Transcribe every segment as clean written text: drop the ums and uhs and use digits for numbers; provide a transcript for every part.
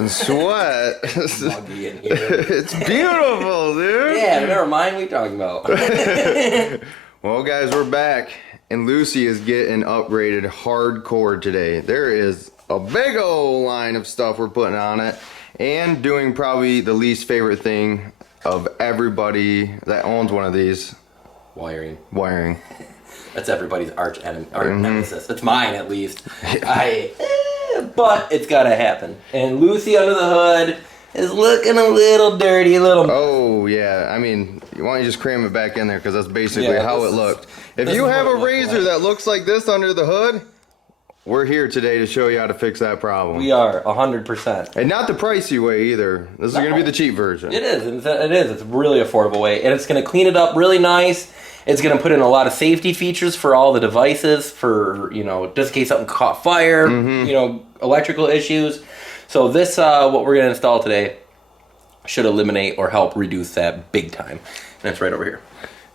dripping sweat. Muggy in here. It's beautiful, dude. Yeah, never mind what you're talking about. Well, guys, we're back, and Lucy is getting upgraded hardcore today. There is a big old line of stuff we're putting on it, and doing probably the least favorite thing of everybody that owns one of these. Wiring. That's everybody's arch nemesis. It's mine, at least. But it's gotta happen. And Lucy under the hood is looking a little dirty, Oh yeah, I mean, why don't you just cram it back in there, because that's basically how it looked. If you have a RZR that looks like this under the hood, we're here today to show you how to fix that problem. We are 100%. And not the pricey way either. This is going to be the cheap version. It is. It's a really affordable way, and it's going to clean it up really nice. It's going to put in a lot of safety features for all the devices, for, you know, just in case something caught fire, you know, electrical issues. So this, what we're going to install today, should eliminate or help reduce that big time. And it's right over here.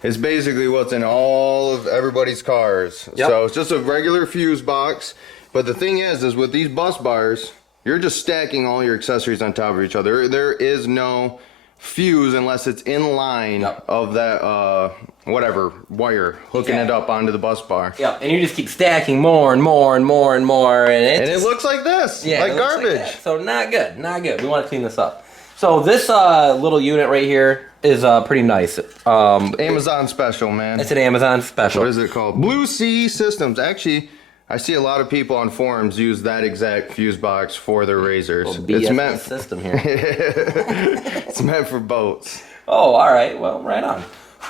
It's basically what's in all of everybody's cars. Yep. So it's just a regular fuse box. But the thing is with these bus bars, you're just stacking all your accessories on top of each other. There is no fuse unless it's in line of that whatever wire hooking it up onto the bus bar. Yeah, and you just keep stacking more and more and more and more, and it looks like this, like garbage. Like so not good. We want to clean this up. So this little unit right here is pretty nice. Amazon special, man. It's an Amazon special. What is it called? Blue Sea Systems. Actually, I see a lot of people on forums use that exact fuse box for their RZRs. It's meant system here. It's meant for boats. Oh, all right. Well, right on.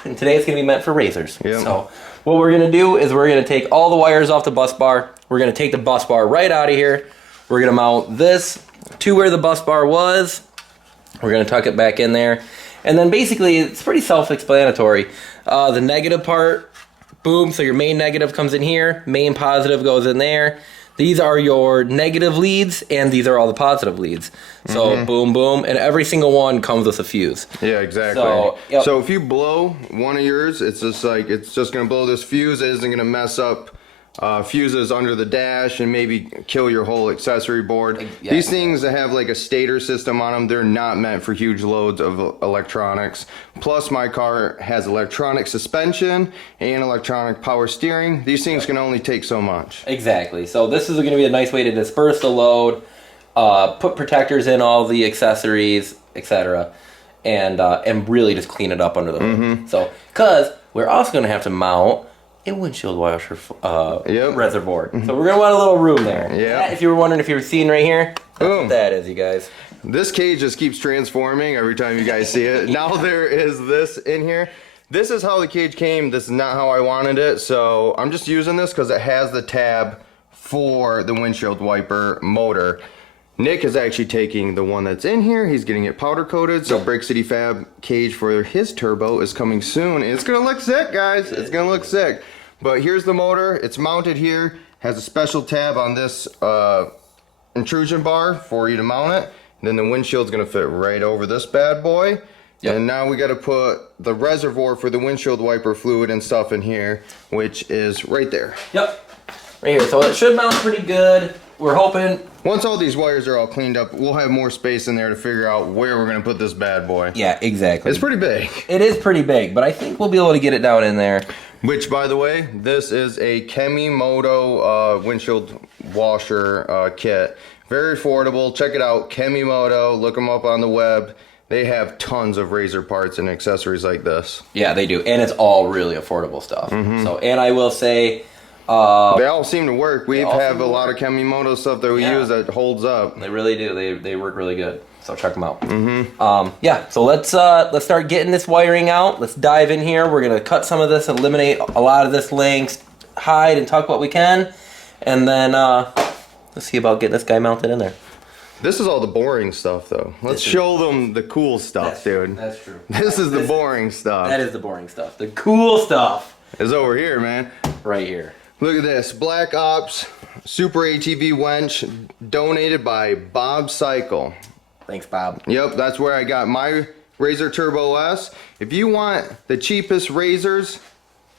And today it's going to be meant for RZRs. Yep. So what we're going to do is we're going to take all the wires off the bus bar. We're going to take the bus bar right out of here. We're going to mount this to where the bus bar was. We're going to tuck it back in there. And then basically it's pretty self-explanatory. The negative part, boom, so your main negative comes in here, main positive goes in there. These are your negative leads, and these are all the positive leads. So boom, boom, and every single one comes with a fuse. Yeah, exactly. So if you blow one of yours, it's just gonna blow this fuse. It isn't gonna mess up fuses under the dash and maybe kill your whole accessory board. Yeah. These things that have like a stator system on them, they're not meant for huge loads of electronics. Plus my car has electronic suspension and electronic power steering. These things can only take so much. Exactly. So this is going to be a nice way to disperse the load, put protectors in all the accessories, etc., and really just clean it up under the hood. So, because we're also going to have to mount a windshield washer reservoir. So we're going to want a little room there. Yeah. If you were wondering if you were seeing right here, that's what that is, you guys. This cage just keeps transforming every time you guys see it. Now there is this in here. This is how the cage came. This is not how I wanted it. So I'm just using this because it has the tab for the windshield wiper motor. Nick is actually taking the one that's in here. He's getting it powder coated. So Brick City Fab cage for his turbo is coming soon. And it's going to look sick, guys. It's going to look sick. But here's the motor. It's mounted here. Has a special tab on this intrusion bar for you to mount it. And then the windshield's going to fit right over this bad boy. Yep. And now we got to put the reservoir for the windshield wiper fluid and stuff in here, which is right there. Yep. Right here. So it should mount pretty good. We're hoping. Once all these wires are all cleaned up, we'll have more space in there to figure out where we're going to put this bad boy. Yeah, exactly. It's pretty big. It is pretty big, but I think we'll be able to get it down in there. Which, by the way, this is a Kemimoto windshield washer kit. Very affordable. Check it out. Kemimoto. Look them up on the web. They have tons of RZR parts and accessories like this. Yeah, they do. And it's all really affordable stuff. So, and I will say... they all seem to work. We have a lot of Kemimoto stuff that we use that holds up. They really do. They work really good. So check them out. Yeah, so let's start getting this wiring out. Let's dive in here. We're going to cut some of this, eliminate a lot of this length, hide and tuck what we can. And then let's see about getting this guy mounted in there. This is all the boring stuff, though. Let's show them the cool stuff, dude. That's true. This is the boring stuff. That is the boring stuff. The cool stuff is over here, man. Right here. Look at this. Black Ops Super ATV winch donated by Bob Cycle. Thanks, Bob. Yep, that's where I got my RZR Turbo S. If you want the cheapest RZRs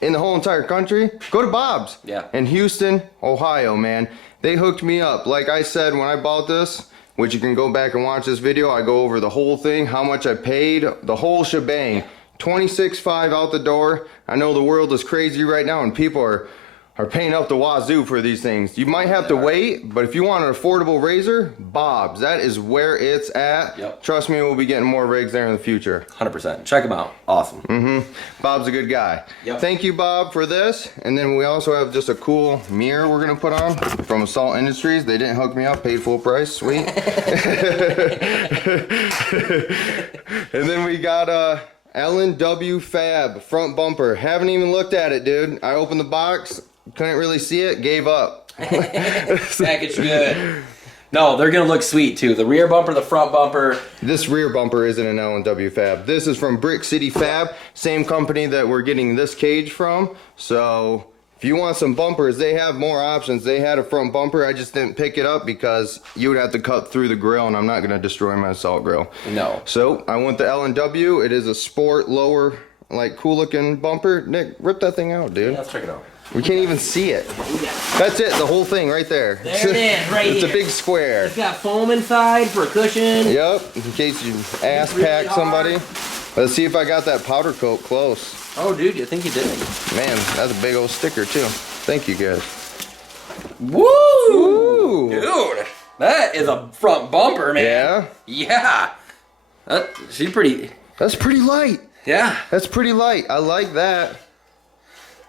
in the whole entire country, go to Bob's. Yeah. In Houston, Ohio, man. They hooked me up. Like I said, when I bought this, which you can go back and watch this video. I go over the whole thing, how much I paid, the whole shebang. $26,500 out the door. I know the world is crazy right now and people are paying up the wazoo for these things. You might have to wait, but if you want an affordable razor, Bob's. That is where it's at. Yep. Trust me, we'll be getting more rigs there in the future. 100%. Check him out. Awesome. Bob's a good guy. Yep. Thank you, Bob, for this. And then we also have just a cool mirror we're gonna put on from Assault Industries. They didn't hook me up, paid full price. Sweet. And then we got L&W Fab front bumper. Haven't even looked at it, dude. I opened the box, couldn't really see it, gave up. Package good. No, they're gonna look sweet too. The rear bumper, the front bumper. This rear bumper isn't an L&W Fab. This is from Brick City Fab, same company that we're getting this cage from. So if you want some bumpers, they have more options. They had a front bumper. I just didn't pick it up because you would have to cut through the grill and I'm not gonna destroy my assault grill. No. So I went the L&W. It is a sport lower, like cool looking bumper. Nick, rip that thing out, dude. Yeah, let's check it out. We can't even see it. That's it, the whole thing right there. There it is, right It's here. a big square. It's got foam inside for a cushion. Yep, in case you ass really pack somebody. hard. Let's see if I got that powder coat close. Oh, dude, you think you did? Man, that's a big old sticker too. Thank you guys. Woo! Ooh. Dude, that is a front bumper, man. Yeah? Yeah. She's pretty. That's pretty light. Yeah. That's pretty light. I like that.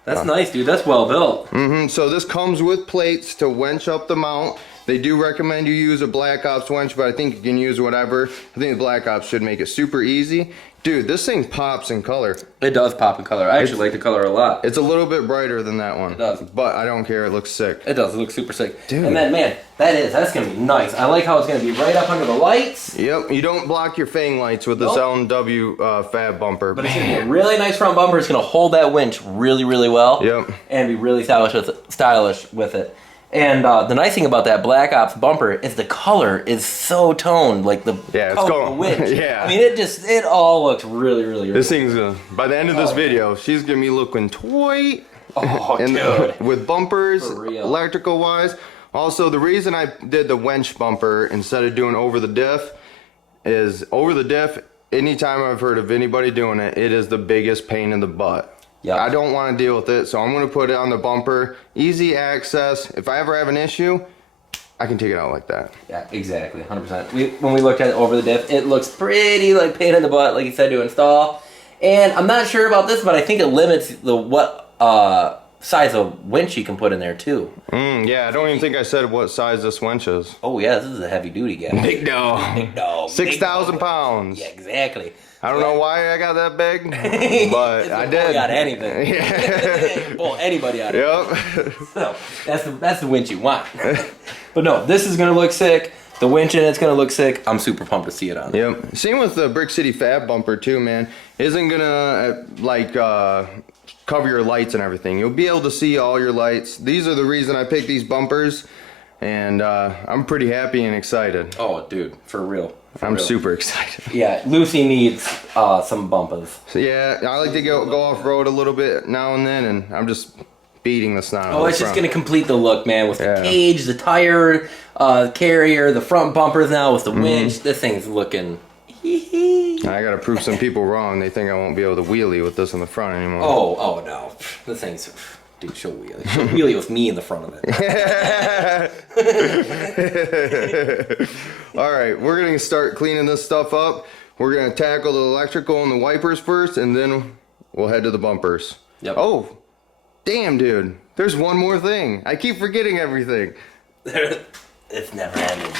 That's nice, dude. That's well built. So this comes with plates to winch up the mount. They do recommend you use a Black Ops winch, but I think you can use whatever. I think the Black Ops should make it super easy. Dude, this thing pops in color. It does pop in color. I actually like the color a lot. It's a little bit brighter than that one. It does. But I don't care, it looks sick. It does. It looks super sick. Dude. And then, man, that's going to be nice. I like how it's going to be right up under the lights. Yep, you don't block your fang lights with this Nope. L&W Fab bumper. But it's going to be a really nice front bumper. It's going to hold that winch really, really well. Yep. And be really stylish with it. And the nice thing about that Black Ops bumper is the color is so toned, like the Yeah, it's color of the going- winch. yeah. I mean, it all looks really, really, really This thing's gonna, by the end of this video, she's gonna be looking toy. Oh, and, dude. with bumpers, For real. electrical wise. Also, the reason I did the winch bumper instead of doing over the diff is over the diff, anytime I've heard of anybody doing it, it is the biggest pain in the butt. Yep. I don't want to deal with it, so I'm going to put it on the bumper. Easy access. If I ever have an issue, I can take it out like that. Yeah, exactly, 100%. When we looked at it over the diff, it looks pretty like pain in the butt, like you said, to install. And I'm not sure about this, but I think it limits what size of winch you can put in there too. Yeah, I don't even think I said what size this winch is. Oh yeah, this is a heavy duty guy. Big dog. Big dog. 6,000 pounds. Yeah, exactly. I don't know why I got that big, but I did. Got anything. Yeah. Pull anybody out of it. Yep. So that's the winch you want. But no, this is gonna look sick. The winch in it's gonna look sick. I'm super pumped to see it on. Yep. Same with the Brick City Fab bumper too, man. Isn't gonna cover your lights and everything. You'll be able to see all your lights. These are the reason I picked these bumpers, and I'm pretty happy and excited. Oh, dude, for real. I'm super excited. Yeah, Lucy needs some bumpers. So yeah, I like to go off road a little bit now and then, and I'm just beating the snot. Oh, it's just gonna complete the look, man. With Yeah. the cage, the tire carrier, the front bumpers now with the winch. This thing's looking. I gotta prove some people wrong. They think I won't be able to wheelie with this in the front anymore. Oh no, this thing's. Dude, she'll wheelie. She'll wheelie with me in the front of it. All right, we're gonna start cleaning this stuff up. We're gonna tackle the electrical and the wipers first, and then we'll head to the bumpers. Yep. Oh, damn, dude. There's one more thing. I keep forgetting everything. It's never ending.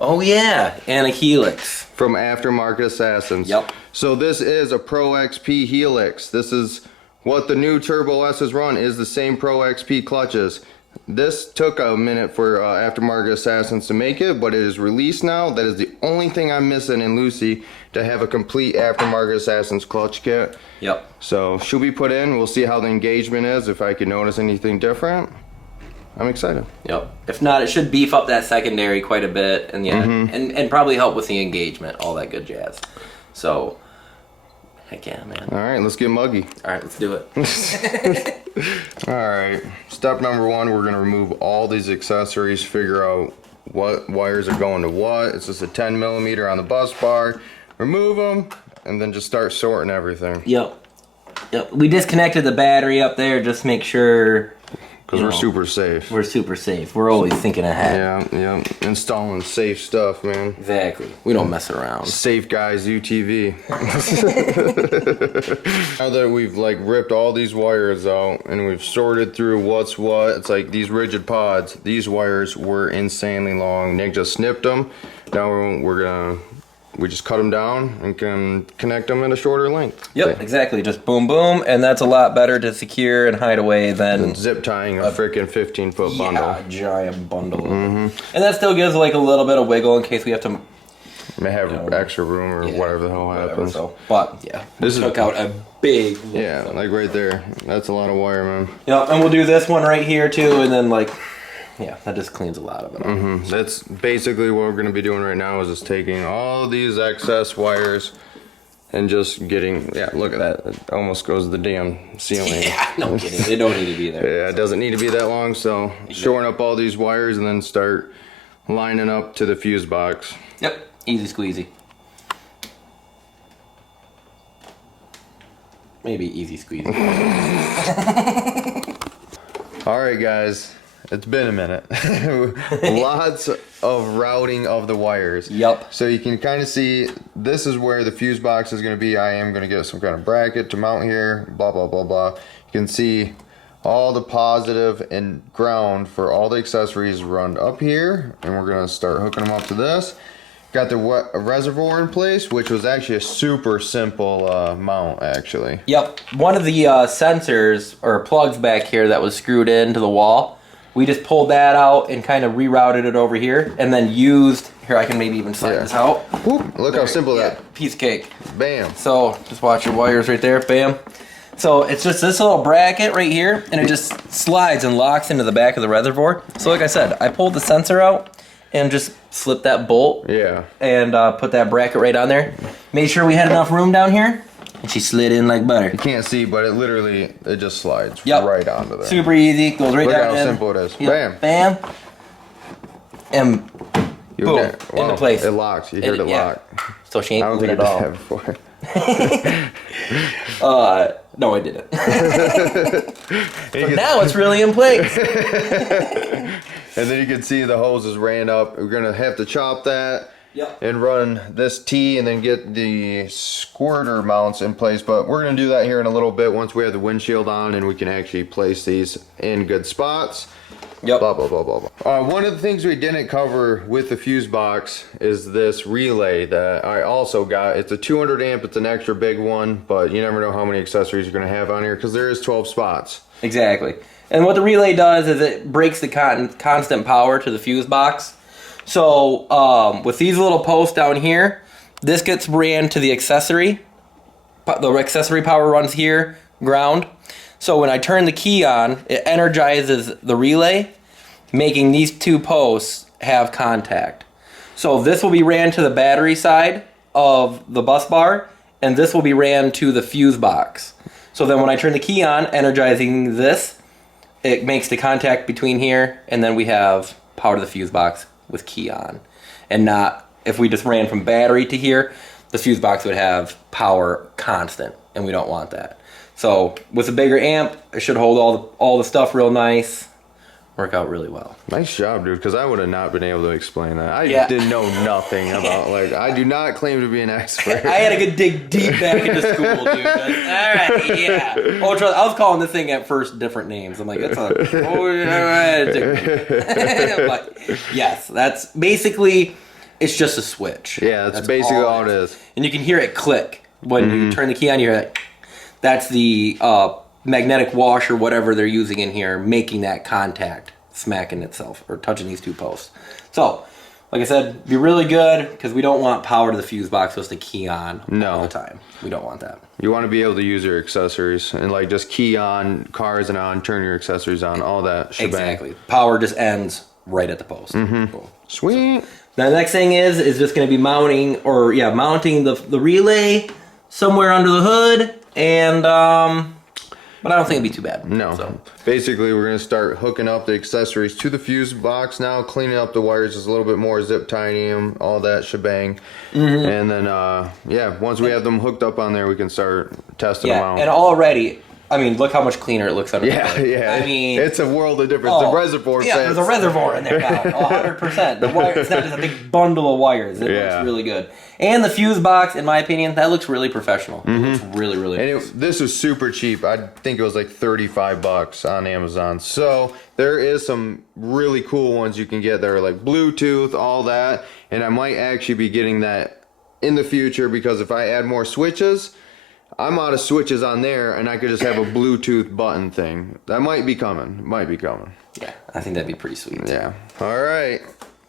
Oh yeah, and a helix. From Aftermarket Assassins. Yep. So this is a Pro XP helix. This is what the new Turbo S's run, is the same Pro XP clutches. This took a minute for Aftermarket Assassins to make it, but it is released now. That is the only thing I'm missing in Lucy to have a complete Aftermarket Assassins clutch kit. Yep. So she'll be put in. We'll see how the engagement is, if I can notice anything different. I'm excited. Yep. If not, it should beef up that secondary quite a bit, and yeah, and probably help with the engagement, all that good jazz. So, heck yeah, man. All right, let's get muggy. All right, let's do it. All right, step number one, we're gonna remove all these accessories, figure out what wires are going to what. It's just a 10 millimeter on the bus bar. Remove them, and then just start sorting everything. Yep. We disconnected the battery up there just to make sure. Because we're super safe. We're super safe. We're always thinking ahead. Yeah. Installing safe stuff, man. Exactly. We don't mess around. Safe Guys UTV. Now that we've like ripped all these wires out and we've sorted through what's what, it's like these rigid pods. These wires were insanely long. Nick just snipped them. Now we just cut them down and can connect them in a shorter length. Yep, exactly. Just boom, boom, and that's a lot better to secure and hide away than zip tying a freaking 15-foot bundle. Yeah, giant bundle. And that still gives like a little bit of wiggle in case we have to. May have extra room or whatever the hell happens. So. But yeah, this took out a big. Yeah, like right there. That's a lot of wire, man. Yep, and we'll do this one right here too, and then like. Yeah, that just cleans a lot of it up. That's basically what we're going to be doing right now is just taking all these excess wires and just getting, look at that. It almost goes to the damn ceiling. Yeah, no kidding. They don't need to be there. Yeah, it doesn't need to be that long, so shoring up all these wires and then start lining up to the fuse box. Yep, easy squeezy. Maybe easy squeezy. All right, guys. It's been a minute. Lots of routing of the wires. Yep. So you can kind of see this is where the fuse box is going to be. I am going to get some kind of bracket to mount here. Blah, blah, blah, blah. You can see all the positive and ground for all the accessories run up here. And we're going to start hooking them up to this. Got the reservoir in place, which was actually a super simple mount, actually. Yep. One of the sensors or plugs back here that was screwed into the wall, we just pulled that out and kind of rerouted it over here and then used, here I can maybe even slide this out. Whoop, look how simple that. Piece of cake. Bam. So just watch your wires right there, bam. So it's just this little bracket right here and it just slides and locks into the back of the reservoir. So like I said, I pulled the sensor out and just slipped that bolt. Yeah. And put that bracket right on there. Made sure we had enough room down here. And she slid in like butter. You can't see, but it just slides right onto there. Super easy. Goes right down in. Look how simple it is. Yep. Bam. Bam. And boom. Into place. It locks. You heard it lock. So she ain't moving at all. I don't think I did that before. No, I didn't. So now it's really in place. And then you can see the hoses ran up. We're going to have to chop that. Yep. And run this T and then get the squirter mounts in place. But we're going to do that here in a little bit once we have the windshield on and we can actually place these in good spots. Yep. Blah, blah, blah, blah, blah. One of the things we didn't cover with the fuse box is this relay that I also got. It's a 200 amp. It's an extra big one, but you never know how many accessories you're going to have on here because there is 12 spots. Exactly. And what the relay does is it breaks the constant power to the fuse box. So with these little posts down here, this gets ran to the accessory. The accessory power runs here, ground. So when I turn the key on, it energizes the relay, making these two posts have contact. So this will be ran to the battery side of the bus bar, and this will be ran to the fuse box. So then when I turn the key on, energizing this, it makes the contact between here, and then we have power to the fuse box with key on. And not, if we just ran from battery to here, the fuse box would have power constant, and we don't want that. So with a bigger amp, it should hold all the stuff real nice. Work out really well. Nice job, dude, because I would have not been able to explain that. I didn't know nothing about, I do not claim to be an expert. I had to dig deep back into school, dude. Alright, yeah. I was calling this thing at first different names. I'm like, it's a... But yes, that's basically, it's just a switch. Yeah, that's basically all it is. And you can hear it click. When you turn the key on, you hear that. That's the magnetic wash or whatever they're using in here, making that contact, smacking itself or touching these two posts. So, like I said, be really good because we don't want power to the fuse box just to key on all the time. We don't want that. You want to be able to use your accessories and like just key on cars and on, turn your accessories on, all that shebang. Exactly. Power just ends right at the post. Boom. Sweet. Now the next thing is just going to be mounting the relay somewhere under the hood and But I don't think it'd be too bad. No. So. Basically, we're going to start hooking up the accessories to the fuse box now, cleaning up the wires just a little bit more, zip tying them, all that shebang. And then, yeah, once we have them hooked up on there, we can start testing them out. And already, I mean, look how much cleaner it looks under the hood. Yeah. I mean, it's a world of difference. The reservoir fits. There's a reservoir in there now, 100%. The wire, it's not just a big bundle of wires. It looks really good. And the fuse box, in my opinion, that looks really professional. It looks really, really nice. This was super cheap. I think it was like $35 on Amazon. So there is some really cool ones you can get there, like Bluetooth, all that. And I might actually be getting that in the future, because if I add more switches, I'm out of switches on there, and I could just have a Bluetooth button thing. That might be coming. Yeah, I think that'd be pretty sweet. Yeah. All right.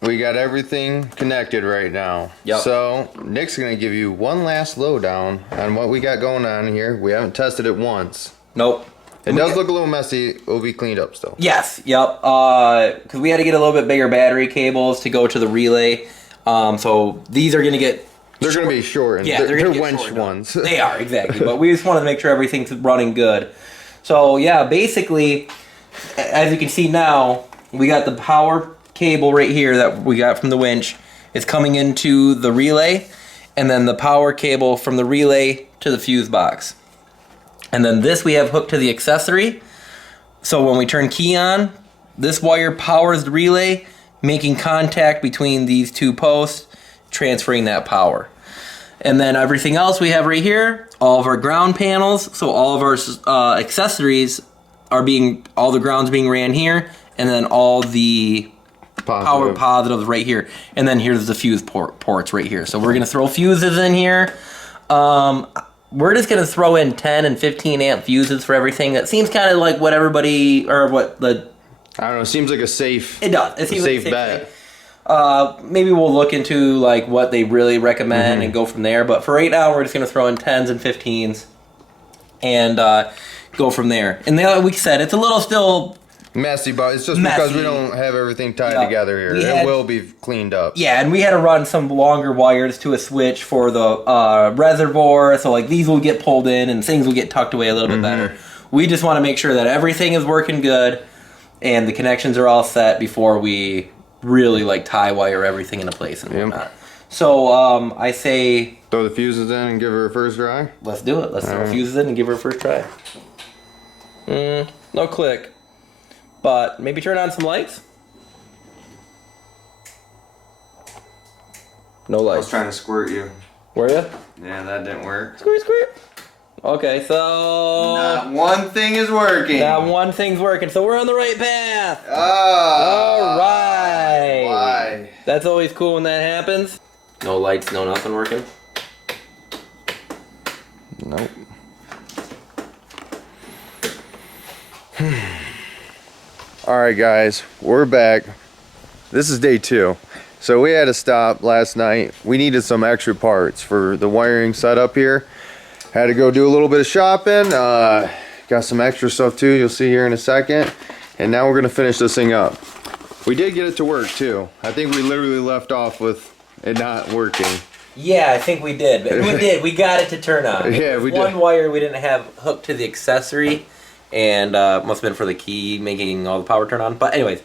We got everything connected right now. Yep. So Nick's going to give you one last lowdown on what we got going on here. We haven't tested it once. Nope. It does look a little messy. It will be cleaned up still. Yes. Yep. Because we had to get a little bit bigger battery cables to go to the relay. So these are going to get... They're going to be shortened. Yeah, they're winch ones. They are, exactly. But we just want to make sure everything's running good. So, yeah, basically, as you can see now, we got the power cable right here that we got from the winch. It's coming into the relay, and then the power cable from the relay to the fuse box. And then this we have hooked to the accessory. So when we turn key on, this wire powers the relay, making contact between these two posts, transferring that power. And then everything else we have right here, all of our ground panels, so all of our accessories are all the ground's being ran here, and then all the power positives right here. And then here's the fuse ports right here. So we're going to throw fuses in here. We're just going to throw in 10 and 15 amp fuses for everything. That seems kind of like what everybody, or what the... I don't know, it seems like a safe... It does. It seems like a safe bet. Maybe we'll look into like what they really recommend and go from there. But for right now, we're just going to throw in 10s and 15s and go from there. And like we said, it's a little still... messy, but it's just because we don't have everything tied together here. It will be cleaned up. Yeah, and we had to run some longer wires to a switch for the reservoir, so like these will get pulled in and things will get tucked away a little bit better. We just want to make sure that everything is working good and the connections are all set before we really like tie wire everything into place and whatnot. So I say... throw the fuses in and give her a first try? Let's do it. Let's throw fuses in and give her a first try. No click. But maybe turn on some lights. No lights. I was trying to squirt you. Were you? Yeah, that didn't work. Squirt, squirt. Okay, so... not one thing is working. Not one thing's working, so we're on the right path. All right. Why? That's always cool when that happens. No lights, no nothing working. Nope. Alright guys, we're back. This is day 2. So we had to stop last night. We needed some extra parts for the wiring setup here. Had to go do a little bit of shopping. Got some extra stuff too, you'll see here in a second. And now we're going to finish this thing up. We did get it to work too. I think we literally left off with it not working. Yeah, I think we did. But we did. We got it to turn on. Yeah, we did. One wire we didn't have hooked to the accessory. And must have been for the key making all the power turn on. But anyways,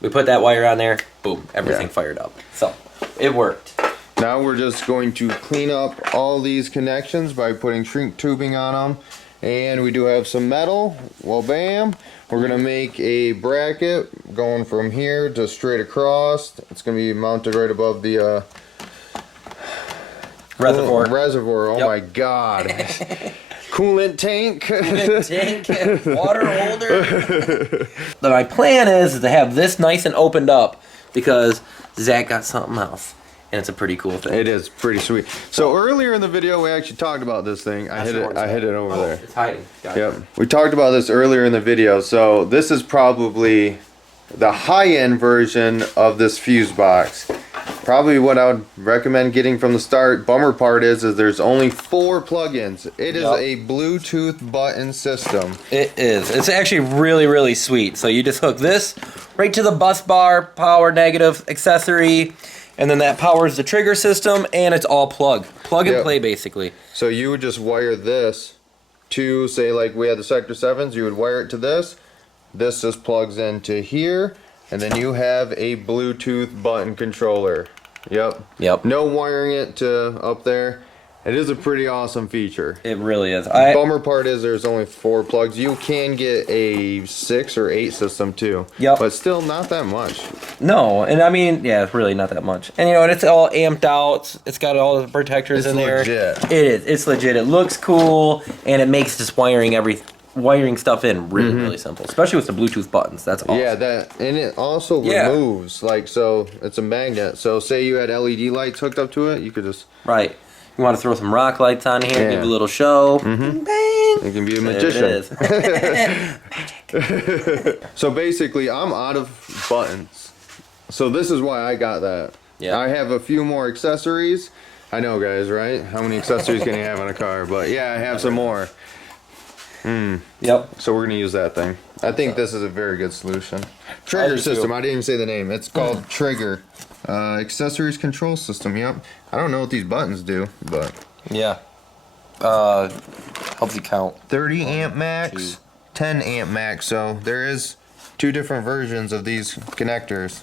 we put that wire on there. Boom, everything fired up. So it worked. Now we're just going to clean up all these connections by putting shrink tubing on them. And we do have some metal. Well, bam. We're going to make a bracket going from here to straight across. It's going to be mounted right above the reservoir. Oh my God. Coolant tank. Water holder. My plan is to have this nice and opened up because Zach got something else. And it's a pretty cool thing. It is pretty sweet. So earlier in the video, we actually talked about this thing. I hid it over there. It's hiding. Yep. We talked about this earlier in the video. So this is probably the high-end version of this fuse box. Probably what I would recommend getting from the start. Bummer part is there's only 4 plugins. It is a Bluetooth button system. It is. It's actually really, really sweet. So you just hook this right to the bus bar, power, negative, accessory, and then that powers the trigger system, and it's all plug and play basically. So you would just wire this to, say like we had the Sector 7s, you would wire it to this. This just plugs into here, and then you have a Bluetooth button controller. Yep. Yep. No wiring it to up there. It is a pretty awesome feature. It really is. The bummer part is there's only 4 plugs. You can get a 6 or 8 system too. Yep. But still not that much. No, and I mean, yeah, it's really not that much. And you know, and it's all amped out. It's got all the protectors in there. It's legit. It is. It's legit. It looks cool, and it makes this wiring stuff in really, really simple. Especially with the Bluetooth buttons. That's awesome. Yeah, and it also removes, like, so it's a magnet. So say you had LED lights hooked up to it, you could just... Right. You want to throw some rock lights on here, give a little show. Bang! You can be a magician. There it is. So basically, I'm out of buttons. So this is why I got that. Yeah. I have a few more accessories. I know, guys, right? How many accessories can you have on a car? But yeah, I have some more. Yep. So we're gonna use that thing. I think this is a very good solution. Trigger system. I didn't even say the name. It's called Trigger. Accessories control system. Yep. I don't know what these buttons do, but Yeah. Helps you count. 30 amp max, 10 amp max. So there is 2 different versions of these connectors.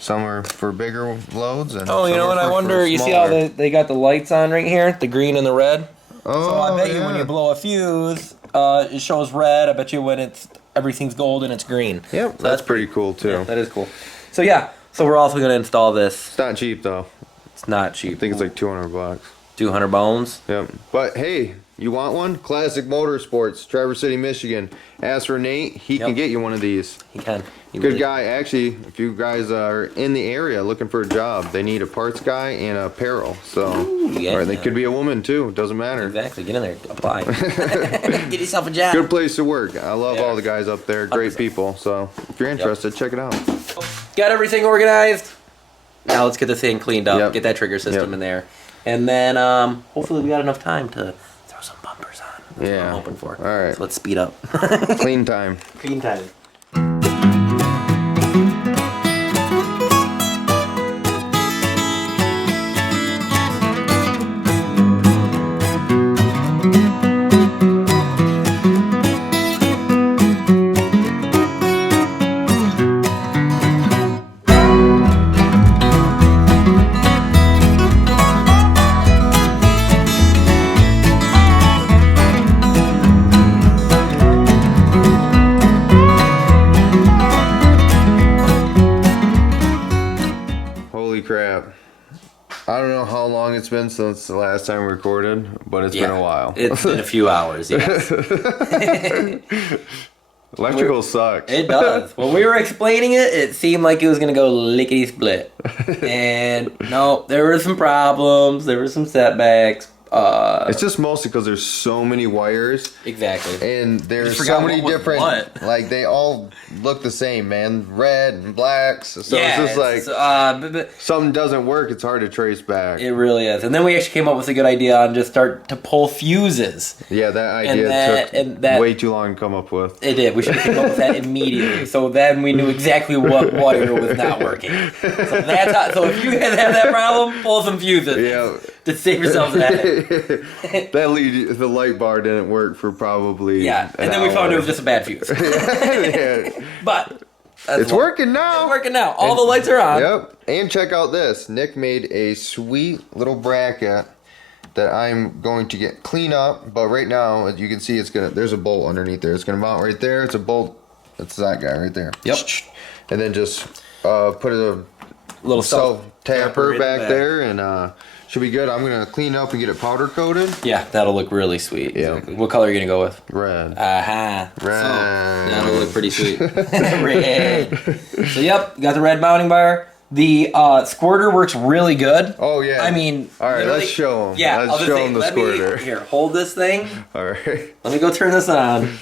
Some are for bigger loads, and Oh, you some know are what? I for wonder. You see how smaller. they got the lights on right here, the green and the red. Oh, So I bet you yeah. when you blow a fuse, it shows red. I bet you when everything's gold and it's green. Yep, So that's pretty cool too. Yeah, that is cool. So yeah, so we're also gonna install this. It's not cheap though. It's not cheap. I think it's like 200 bucks. 200 bones. Yep. But hey, you want one? Classic Motorsports, Traverse City, Michigan. Ask for Nate. He can get you one of these. He can. He Good really- guy. Actually, if you guys are in the area looking for a job, they need a parts guy and apparel. So, yeah. or they could be a woman too. Doesn't matter. Exactly. Get in there. Apply. Get yourself a job. Good place to work. I love Yeah. all the guys up there. Great 100%. people. So, if you're interested, check it out. Got everything organized. Now let's get this thing cleaned up. Yep. Get that trigger system Yep. in there, and then hopefully we got enough time to throw some bumpers on. That's what I'm hoping for. All right. So let's speed up. Clean time. Clean time. Holy crap. I don't know how long it's been since the last time we recorded, but it's been a while. It's been a few hours. Yes. Electrical sucks. It does. When we were explaining it, it seemed like it was gonna go lickety split, and no, there were some problems. There were some setbacks. It's just mostly because there's so many wires. Exactly. And there's forgot so many what was different, what. like they all look the same, man. Red and blacks. So Yeah, it's just like but something doesn't work. It's hard to trace back. it really is. And then we actually came up with a good idea on just start to pull fuses. Yeah, that And idea that- took way too long to come up with. It did. We should have come up with that immediately. So then we knew exactly what wire was not working. So that's how, so if you guys have that problem, pull some fuses. Yeah. To save yourselves a headache. The light bar didn't work for probably Yeah. And then we found it was just a bad fuse. yeah. But that's It's working now. It's working now. All the lights are on. Yep. And check out this. Nick made a sweet little bracket that I'm going to get clean up. But right now, as you can see, there's a bolt underneath there. It's gonna mount right there. It's a bolt. That's that guy right there. Yep. And then just put a Little self tapper in back the back. there, and should be good. I'm gonna clean up and get it powder coated. Yeah, that'll look really sweet. Yeah. Exactly. What color are you gonna go with? Red. Aha. Red. So, that'll look pretty sweet. Red. So yep, you got the red mounting bar. The squirter works really good. Oh yeah. I mean, all right, literally- let's show them. Yeah, I'll let's just show say, them the let squirter. Here, hold this thing. All right, Let me go turn this on.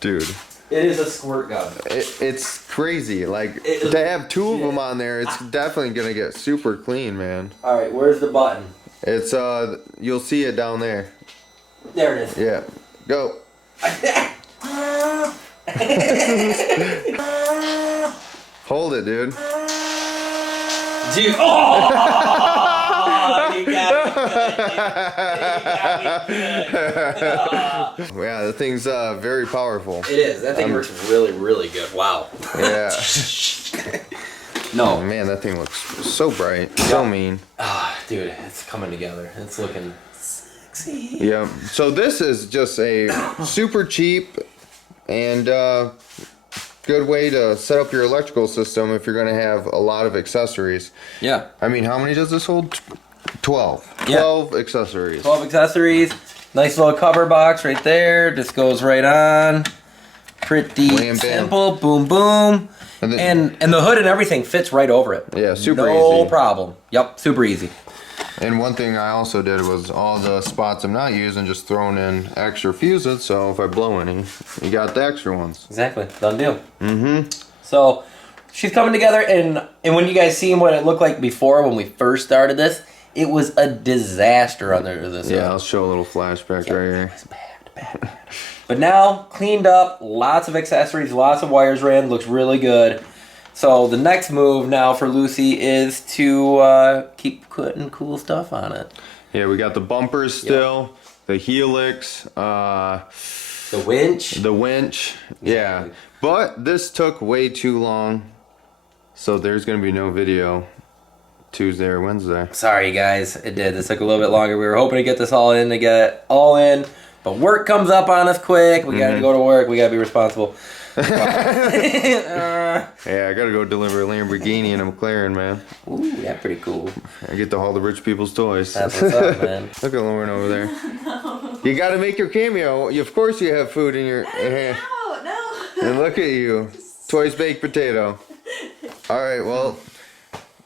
dude. It is a squirt gun. It's crazy. Like It is to have 2 of them on there, it's definitely gonna get super clean, man. All right, where's the button? It's you'll see it down there. There it is. Yeah, go. Hold it, dude. Dude, oh! You got it. Yeah, the thing's very powerful. It is. That thing works really, really good. Wow. Yeah. No. Oh, man, that thing looks so bright. So mean. Ah, dude, it's coming together. It's looking sexy. Yeah. So this is just a super cheap and good way to set up your electrical system if you're going to have a lot of accessories. Yeah. I mean, how many does this hold? 12. Yeah. 12 accessories. 12 accessories. Nice little cover box right there. Just goes right on. Pretty Wham, bam. simple. Boom, boom. And the hood and everything fits right over it. Yeah, super easy. No problem. Yep, super easy. And one thing I also did was all the spots I'm not using, just throwing in extra fuses, so if I blow any, you got the extra ones. Exactly. Done deal. Mm-hmm. So she's coming together, and when you guys seen what it looked like before when we first started this, it was a disaster under this. Yeah, I'll show a little flashback right here. It was bad. But now, cleaned up, lots of accessories, lots of wires ran, looks really good. So the next move now for Lucy is to keep putting cool stuff on it. Yeah, we got the bumpers still, the helix, the winch. The winch, yeah. But this took way too long, so there's gonna be no video Tuesday or Wednesday. Sorry guys, it did. This took a little bit longer. We were hoping to get this all in, but work comes up on us quick. We gotta go to work. We gotta be responsible. Yeah, I gotta go deliver a Lamborghini and a McLaren, man. Ooh, yeah, pretty cool. I get to haul the rich people's toys. That's what's up, man. Look at Lauren over there. No. You gotta make your cameo. Of course you have food in your hand. No. And look at you. Toys baked potato. Alright, well,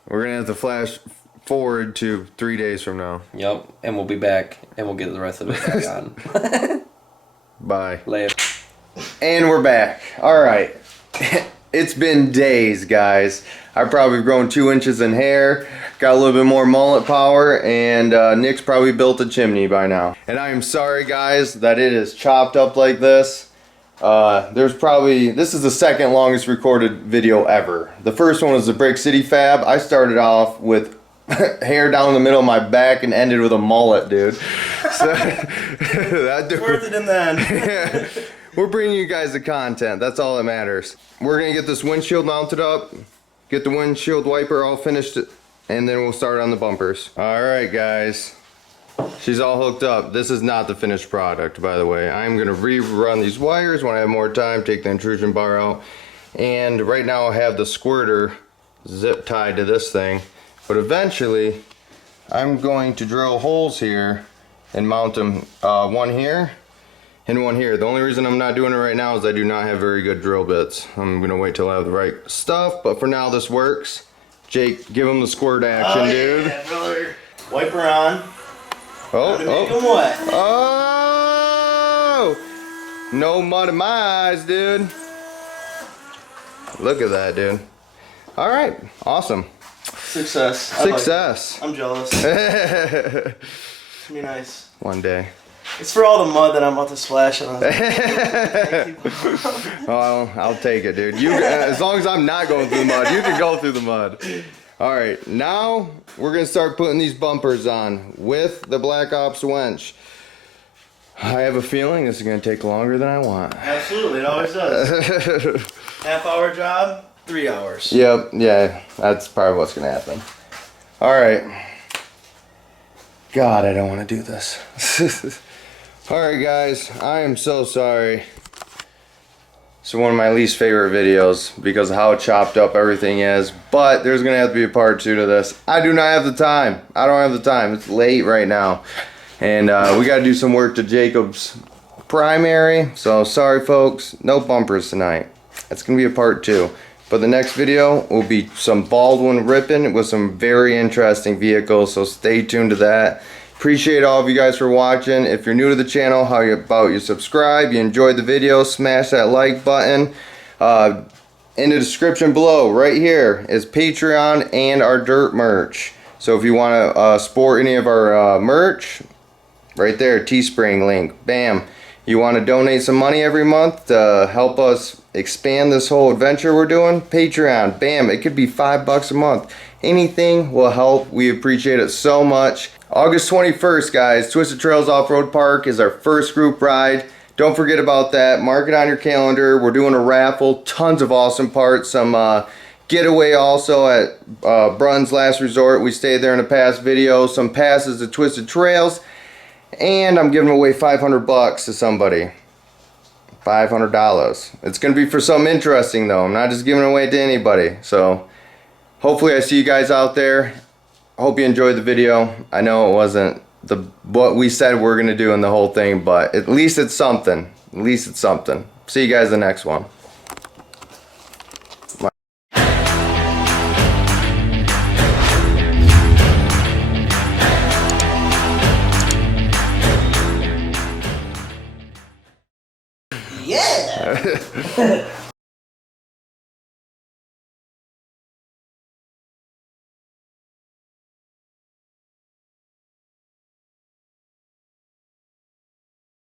we're gonna have to flash forward to 3 days from now. Yep, and we'll be back, and we'll get the rest of it back on. Bye. Later. And we're back. Alright. It's been days, guys. I've probably grown 2 inches in hair, got a little bit more mullet power, and Nick's probably built a chimney by now. And I am sorry, guys, that it is chopped up like this. This is the second longest recorded video ever. The first one was the Brick City Fab. I started off with hair down the middle of my back and ended with a mullet, dude. So, Worth it in the end. We're bringing you guys the content. That's all that matters. We're gonna get this windshield mounted up, get the windshield wiper all finished, and then we'll start on the bumpers. All right, guys. She's all hooked up. This is not the finished product, by the way. I'm gonna rerun these wires when I have more time, take the intrusion bar out. And right now I have the squirter zip tied to this thing. But eventually, I'm going to drill holes here and mount them, one here and one here. The only reason I'm not doing it right now is I do not have very good drill bits. I'm gonna wait till I have the right stuff, but for now this works. Jake, give him the squirt action, dude. Yeah, brother. Wiper on. Oh, Make them wet. Oh! No mud in my eyes, dude. Look at that, dude. All right, awesome. Success. Success. I'm jealous. It's be nice. One day. It's for all the mud that I'm about to splash on. Oh, I'll take it, dude. You, as long as I'm not going through the mud, you can go through the mud. All right, now we're gonna start putting these bumpers on with the Black Ops winch. I have a feeling this is gonna take longer than I want. Absolutely, it always does. Half-hour job, 3 hours. Yep, yeah, that's probably what's gonna happen. All right. God, I don't want to do this. All right, guys, I am so sorry. It's one of my least favorite videos because of how chopped up everything is, but there's gonna have to be a part 2 to this. I do not have the time. I don't have the time. It's late right now, and we got to do some work to Jacob's primary. So sorry, folks. No bumpers tonight. It's gonna be a part 2. But the next video will be some Baldwin ripping with some very interesting vehicles. So stay tuned to that. Appreciate all of you guys for watching. If you're new to the channel, how about you subscribe? You enjoyed the video, smash that like button. In the description below, right here, is Patreon and our dirt merch. So if you want to sport any of our merch, right there, Teespring link, bam. You want to donate some money every month to help us expand this whole adventure we're doing? Patreon, bam, it could be $5 a month. Anything will help. We appreciate it so much. August 21st, guys, Twisted Trails Off-Road Park is our first group ride. Don't forget about that. Mark it on your calendar. We're doing a raffle. Tons of awesome parts. Some getaway also at Brunton's Last Resort. We stayed there in a past video. Some passes to Twisted Trails. And I'm giving away $500 to somebody. $500. It's going to be for something interesting, though. I'm not just giving it away to anybody. So hopefully I see you guys out there. I hope you enjoyed the video. I know it wasn't what we said we're going to do in the whole thing, but at least it's something. At least it's something. See you guys in the next one. Yeah.